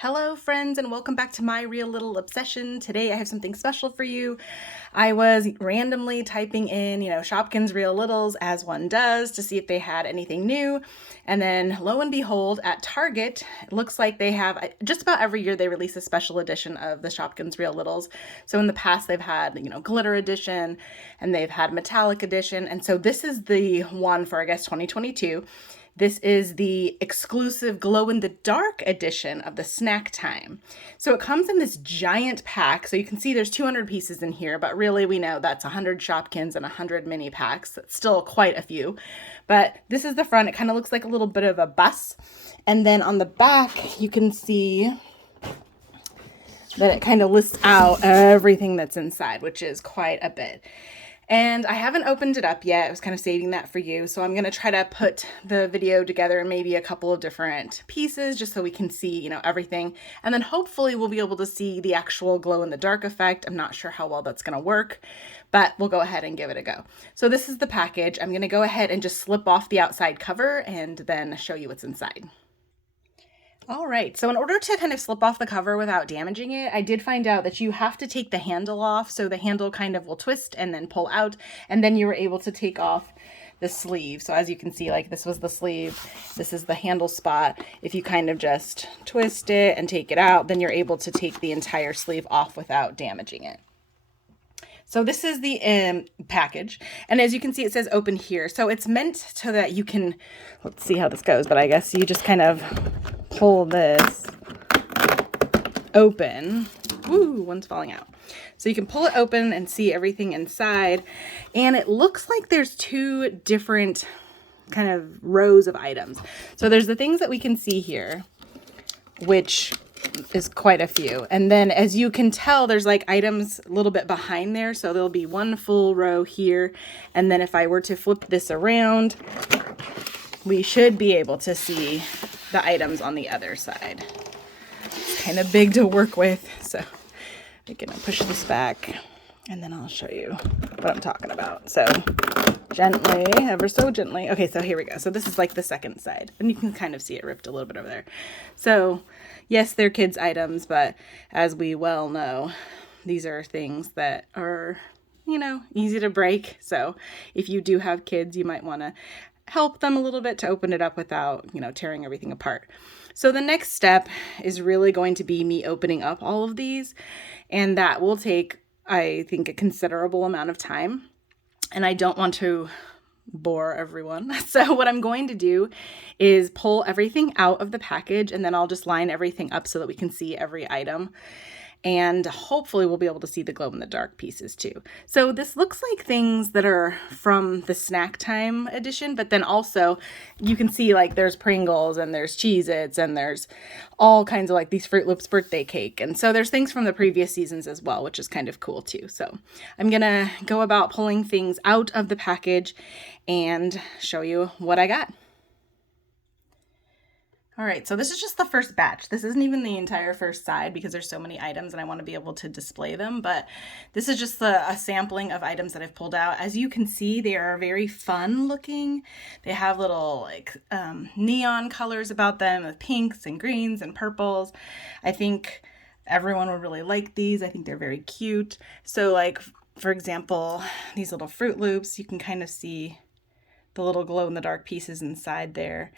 Hello friends, and welcome back to my real little obsession. Today I have something special for you. I was randomly typing in, Shopkins Real Littles as one does to see if they had anything new. And then lo and behold, at Target, it looks like they have, just about every year they release a special edition of the Shopkins Real Littles. So in the past they've had, glitter edition and they've had metallic edition. And so this is the one for, I guess, 2022. This is the exclusive glow-in-the-dark edition of the Snack Time. So it comes in this giant pack. So you can see there's 200 pieces in here, but really we know that's 100 Shopkins and 100 mini packs. That's still quite a few. But this is the front. It kind of looks like a little bit of a bus. And then on the back, you can see that it kind of lists out everything that's inside, which is quite a bit. And I haven't opened it up yet. I was kind of saving that for you. So I'm going to try to put the video together in maybe a couple of different pieces just so we can see, everything. And then hopefully we'll be able to see the actual glow in the dark effect. I'm not sure how well that's going to work, but we'll go ahead and give it a go. So this is the package. I'm going to go ahead and just slip off the outside cover and then show you what's inside. All right, so in order to kind of slip off the cover without damaging it, I did find out that you have to take the handle off. So the handle kind of will twist and then pull out, and then you were able to take off the sleeve. So as you can see, like this was the sleeve, this is the handle spot. If you kind of just twist it and take it out, then you're able to take the entire sleeve off without damaging it. So this is the package, and as you can see, it says open here. So it's meant so that you can, let's see how this goes, but I guess you just kind of pull this open. Ooh, one's falling out. So you can pull it open and see everything inside, and it looks like there's two different kind of rows of items. So there's the things that we can see here, which is quite a few. And then as you can tell, there's like items a little bit behind there. So there'll be one full row here. And then if I were to flip this around, we should be able to see the items on the other side. It's kind of big to work with. So I'm going to push this back and then I'll show you what I'm talking about. So gently, ever so gently. Okay, so here we go. So this is like the second side, and you can kind of see it ripped a little bit over there. So yes, they're kids' items, but as we well know, these are things that are, easy to break. So if you do have kids, you might want to help them a little bit to open it up without, tearing everything apart. So the next step is really going to be me opening up all of these, and that will take, I think, a considerable amount of time. And I don't want to bore everyone. So what I'm going to do is pull everything out of the package, and then I'll just line everything up so that we can see every item. And hopefully we'll be able to see the glow in the dark pieces too. So this looks like things that are from the Snack Time edition, but then also you can see like there's Pringles and there's Cheez-Its and there's all kinds of like these Fruit Loops birthday cake. And so there's things from the previous seasons as well, which is kind of cool too. So I'm gonna go about pulling things out of the package and show you what I got. All right, so this is just the first batch. This isn't even the entire first side because there's so many items and I want to be able to display them, but this is just a sampling of items that I've pulled out. As you can see, they are very fun looking. They have little like neon colors about them with pinks and greens and purples. I think everyone would really like these. I think they're very cute. So like, for example, these little Fruit Loops, you can kind of see the little glow in the dark pieces inside there.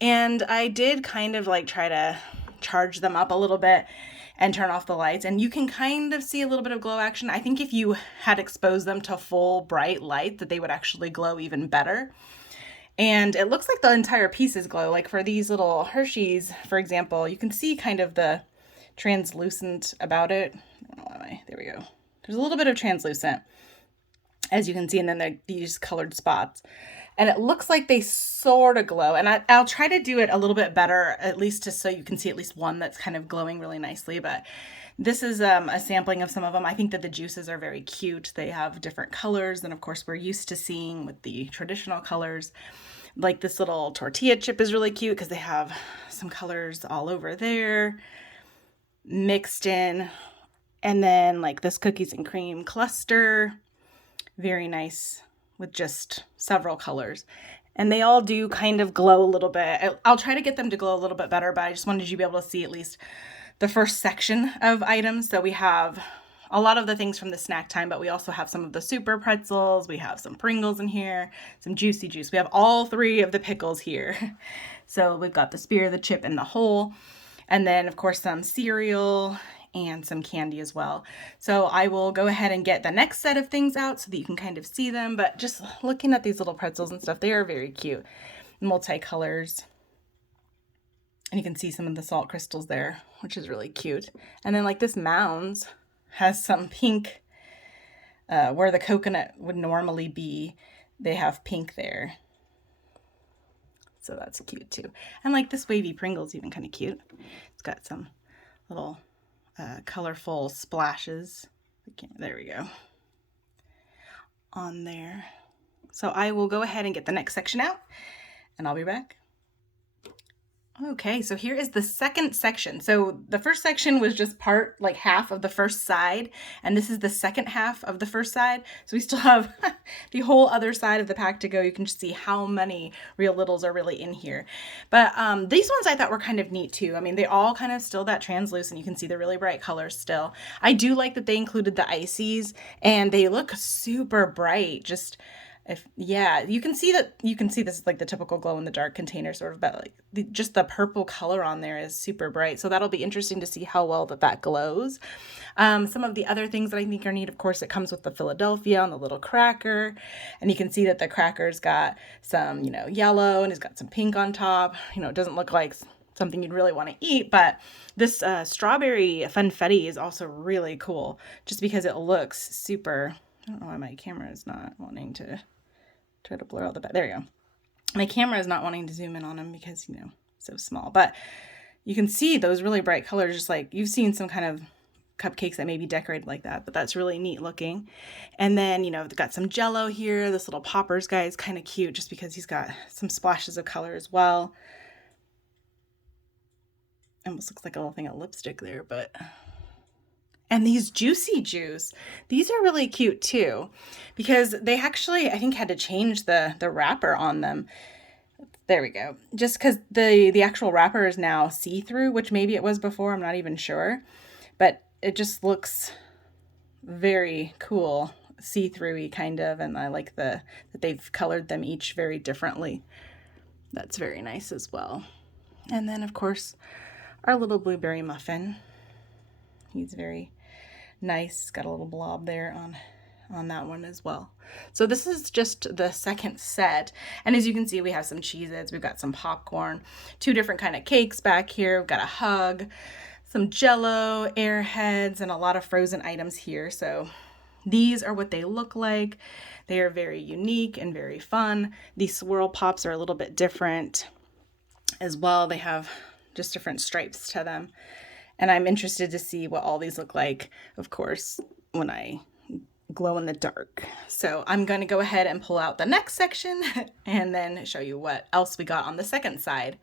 And I did kind of like try to charge them up a little bit and turn off the lights, and you can kind of see a little bit of glow action. I think if you had exposed them to full bright light that they would actually glow even better. And it looks like the entire pieces glow. Like for these little Hershey's, for example, you can see kind of the translucent about it. There we go. There's a little bit of translucent, as you can see, and then these colored spots. And it looks like they sort of glow. And I'll try to do it a little bit better, at least just so you can see at least one that's kind of glowing really nicely. But this is a sampling of some of them. I think that the juices are very cute. They have different colors than, of course, we're used to seeing with the traditional colors. Like this little tortilla chip is really cute because they have some colors all over there mixed in. And then like this cookies and cream cluster, very nice with just several colors. And they all do kind of glow a little bit. I'll try to get them to glow a little bit better, but I just wanted you to be able to see at least the first section of items. So we have a lot of the things from the snack time, but we also have some of the super pretzels. We have some Pringles in here, some Juicy Juice. We have all three of the pickles here. So we've got the spear, the chip, and the whole. And then, of course, some cereal and some candy as well. So I will go ahead and get the next set of things out so that you can kind of see them. But just looking at these little pretzels and stuff, they are very cute. Multicolors. And you can see some of the salt crystals there, which is really cute. And then like this Mounds has some pink, where the coconut would normally be, they have pink there. So that's cute too. And like this wavy Pringle's even kind of cute. It's got some little colorful splashes. There we go. On there. So I will go ahead and get the next section out and I'll be back. Okay, so here is the second section. So the first section was just like half of the first side, and this is the second half of the first side. So we still have the whole other side of the pack to go. You can just see how many Real Littles are really in here. But these ones I thought were kind of neat too. I mean, they all kind of still that translucent. You can see the really bright colors still. I do like that they included the ices, and they look super bright. You can see this is like the typical glow in the dark container sort of, but like just the purple color on there is super bright. So that'll be interesting to see how well that glows. Some of the other things that I think are neat, of course, it comes with the Philadelphia on the little cracker, and you can see that the cracker's got some, yellow, and it's got some pink on top. It doesn't look like something you'd really want to eat, but this strawberry funfetti is also really cool just because it looks super. I don't know why my camera is not wanting to try to blur out the back. There you go. My camera is not wanting to zoom in on them because, so small. But you can see those really bright colors, just like you've seen some kind of cupcakes that may be decorated like that, but that's really neat looking. And then, they've got some Jello here. This little Poppers guy is kind of cute just because he's got some splashes of color as well. Almost looks like a little thing of lipstick there, but... And these Juicy Juice, these are really cute too, because they actually, I think, had to change the wrapper on them. There we go. Just because the actual wrapper is now see-through, which maybe it was before, I'm not even sure. But it just looks very cool, see-through-y kind of, and I like that they've colored them each very differently. That's very nice as well. And then, of course, our little blueberry muffin. He's very nice. Got a little blob there on that one as well. So this is just the second set. And as you can see, we have some Cheez-Its. We've got some popcorn, two different kind of cakes back here. We've got a hug, some Jello, Airheads, and a lot of frozen items here. So these are what they look like. They are very unique and very fun. These swirl pops are a little bit different as well. They have just different stripes to them. And I'm interested to see what all these look like, of course, when I glow in the dark. So I'm going to go ahead and pull out the next section and then show you what else we got on the second side.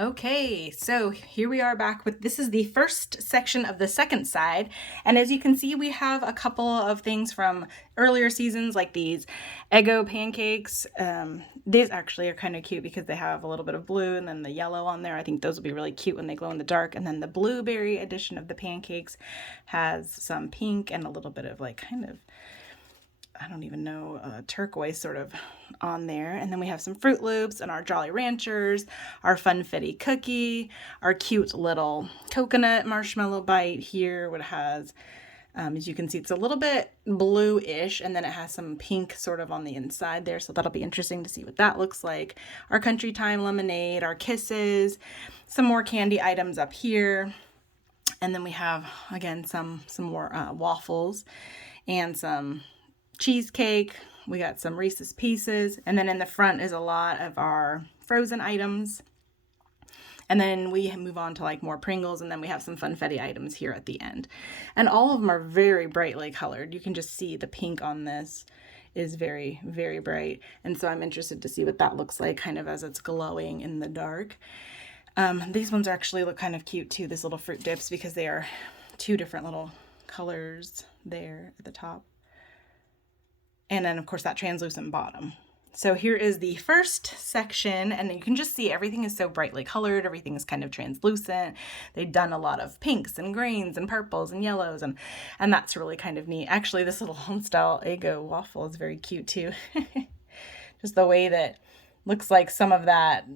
Okay, so here we are back with, this is the first section of the second side. And as you can see, we have a couple of things from earlier seasons, like these Eggo pancakes. These actually are kind of cute because they have a little bit of blue and then the yellow on there. I think those will be really cute when they glow in the dark. And then the blueberry edition of the pancakes has some pink and a little bit of like kind of, I don't even know, turquoise sort of on there. And then we have some Fruit Loops and our Jolly Ranchers, our Funfetti cookie, our cute little coconut marshmallow bite here. What it has, as you can see, it's a little bit blue-ish, and then it has some pink sort of on the inside there. So that'll be interesting to see what that looks like. Our Country Time lemonade, our Kisses, some more candy items up here. And then we have, again, some more waffles and some cheesecake. We got some Reese's Pieces, and then in the front is a lot of our frozen items. And then we move on to like more Pringles, and then we have some Funfetti items here at the end. And all of them are very brightly colored. You can just see the pink on this is very, very bright. And so I'm interested to see what that looks like kind of as it's glowing in the dark. These ones actually look kind of cute too, these little fruit dips, because they are two different little colors there at the top. And then, of course, that translucent bottom. So here is the first section, and you can just see everything is so brightly colored. Everything is kind of translucent. They've done a lot of pinks and greens and purples and yellows, and that's really kind of neat. Actually, this little home style Eggo waffle is very cute too. Just the way that looks like some of that,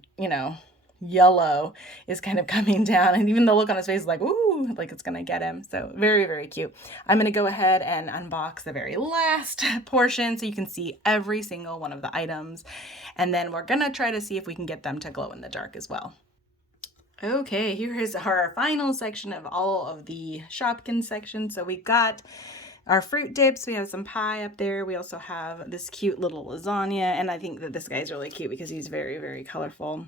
yellow is kind of coming down, and even the look on his face is like, ooh, like it's gonna get him. So very, very cute. I'm gonna go ahead and unbox the very last portion so you can see every single one of the items, and then we're gonna try to see if we can get them to glow in the dark as well. Okay, here is our final section of all of the Shopkins section. So we got our fruit dips, we have some pie up there, we also have this cute little lasagna, and I think that this guy's really cute because he's very, very colorful.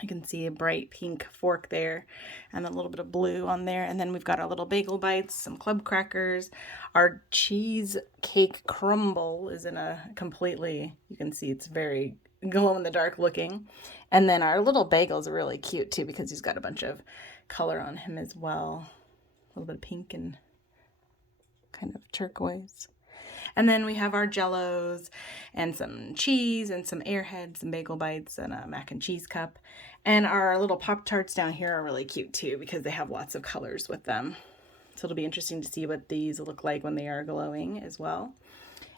You can see a bright pink fork there and a little bit of blue on there. And then we've got our little bagel bites, some club crackers. Our cheesecake crumble is in a completely, you can see it's very glow in the dark looking. And then our little bagels are really cute too because he's got a bunch of color on him as well. A little bit of pink and kind of turquoise. And then we have our jellos and some cheese and some airheads and bagel bites and a mac and cheese cup. And our little Pop-Tarts down here are really cute too because they have lots of colors with them. So it'll be interesting to see what these look like when they are glowing as well.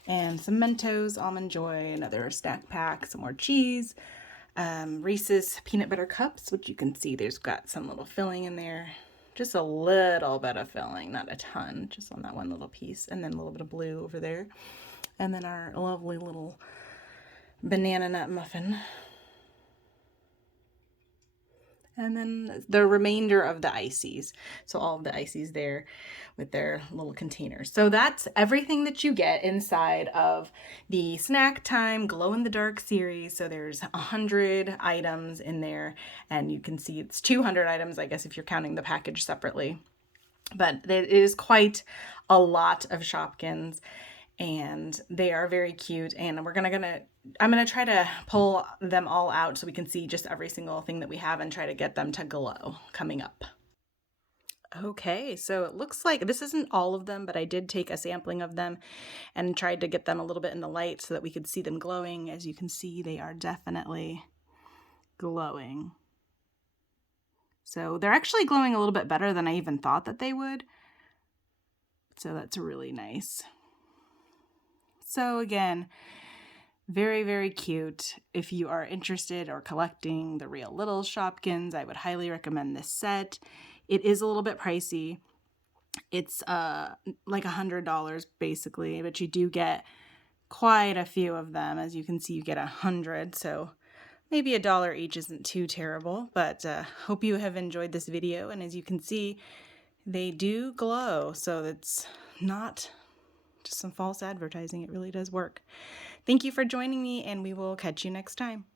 And some Mentos, Almond Joy, another snack pack, some more cheese, Reese's peanut butter cups, which you can see there's got some little filling in there. Just a little bit of filling, not a ton, just on that one little piece. And then a little bit of blue over there. And then our lovely little banana nut muffin. And then the remainder of the ices. So all of the ices there with their little containers. So that's everything that you get inside of the Snack Time Glow in the Dark series. So there's 100 items in there, and you can see it's 200 items, I guess, if you're counting the package separately. But it is quite a lot of Shopkins, and they are very cute. And I'm gonna try to pull them all out so we can see just every single thing that we have and try to get them to glow coming up. Okay, so it looks like this isn't all of them, but I did take a sampling of them and tried to get them a little bit in the light so that we could see them glowing. As you can see, they are definitely glowing. So they're actually glowing a little bit better than I even thought that they would. So that's really nice. So again, very, very cute. If you are interested or collecting the Real Little Shopkins, I would highly recommend this set. It is a little bit pricey. It's like $100 basically, but you do get quite a few of them. As you can see, you get 100, so maybe $1 each isn't too terrible, but hope you have enjoyed this video. And as you can see, they do glow, so it's not just some false advertising. It really does work. Thank you for joining me, and we will catch you next time.